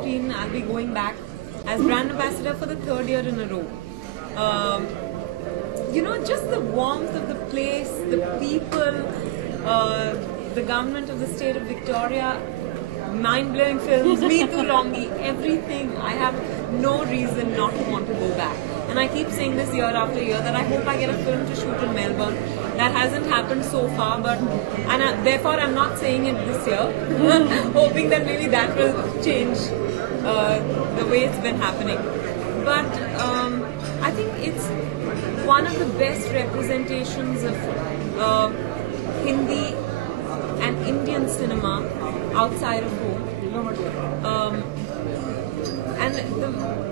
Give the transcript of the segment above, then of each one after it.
2014, I'll be going back as brand ambassador for the 3rd year in a row. You know, just the warmth of the place, the people, the government of the state of Victoria, mind-blowing films, Me Too Longi, everything. I have no reason not to want to go back. And I keep saying this year after year that I hope I get a film to shoot in Melbourne. That hasn't happened so far, therefore I'm not saying it this year, hoping that maybe that will change the way it's been happening. But I think it's one of the best representations of Hindi and Indian cinema outside of home. And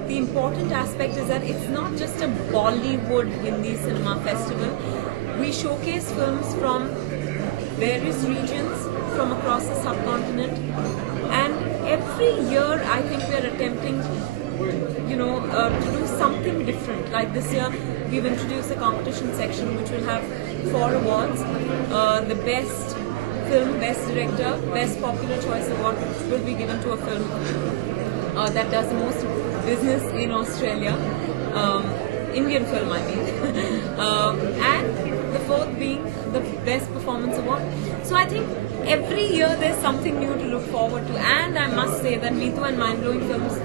the important aspect is that it's not just a Bollywood Hindi cinema festival. We showcase films from various regions from across the subcontinent, and every year I think we are attempting, to do something different. Like this year, we've introduced a competition section which will have 4 awards: the best film, best director, best popular choice award, which will be given to a film that does the most business in Australia, Indian film I mean, and the 4th being the best performance award. So I think every year there's something new to look forward to, and I must say that Me Too and Mind Blowing Films,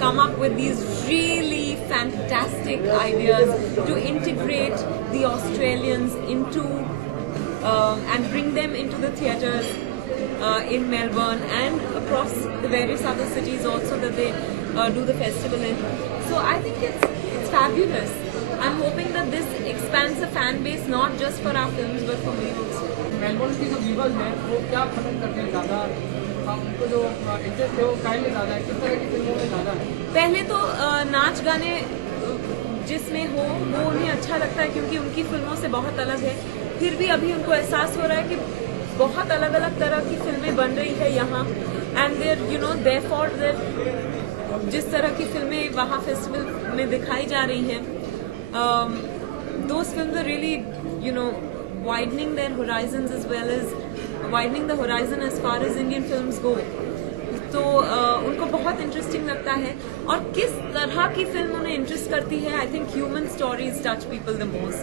come up with these really fantastic ideas to integrate the Australians into and bring them into the theatres in Melbourne and across the various other cities also that they do the festival in. So I think it's fabulous. I'm hoping that this expands the fan base not just for our films but for me also. Melbourne की जो viewers हैं वो क्या पसंद करते हैं ज़्यादा, उनको जो इंटरेस्ट है वो काहे में ज़्यादा है, किस तरह की फिल्मों में ज़्यादा है? पहले तो नाच गाने जिसमें हो वो उन्हें अच्छा लगता है क्योंकि उनकी फिल्मों से बहुत अलग है. फिर भी अभी उनको एहसास हो रहा है कि बहुत अलग अलग तरह की फिल्में बन रही है यहाँ, एंड देयर जिस तरह की फिल्में वहाँ फेस्टिवल में दिखाई जा रही हैं, those films are really, widening their horizons as well as widening the horizon as far as Indian films go. तो उनको बहुत इंटरेस्टिंग लगता है. और किस तरह की फिल्म उन्हें इंटरेस्ट करती है, I think human stories touch people the most.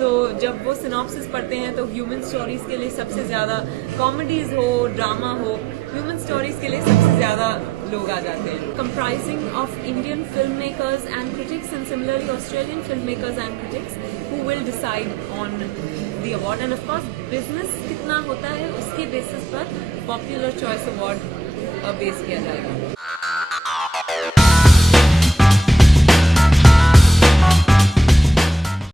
तो जब वो सिनॉप्सिस पढ़ते हैं तो ह्यूमन स्टोरीज के लिए सबसे ज़्यादा, कॉमेडीज हो, ड्रामा हो, ह्यूमन स्टोरीज के लिए सबसे ज़्यादा लोग आ जाते हैं. Comprising of Indian film makers and critics and similarly Australian film makers and critics who will decide on the award. End of course business कितना होता है उसके बेसिस पर पॉपुलर चॉइस अवार्ड बेस किया जाएगा.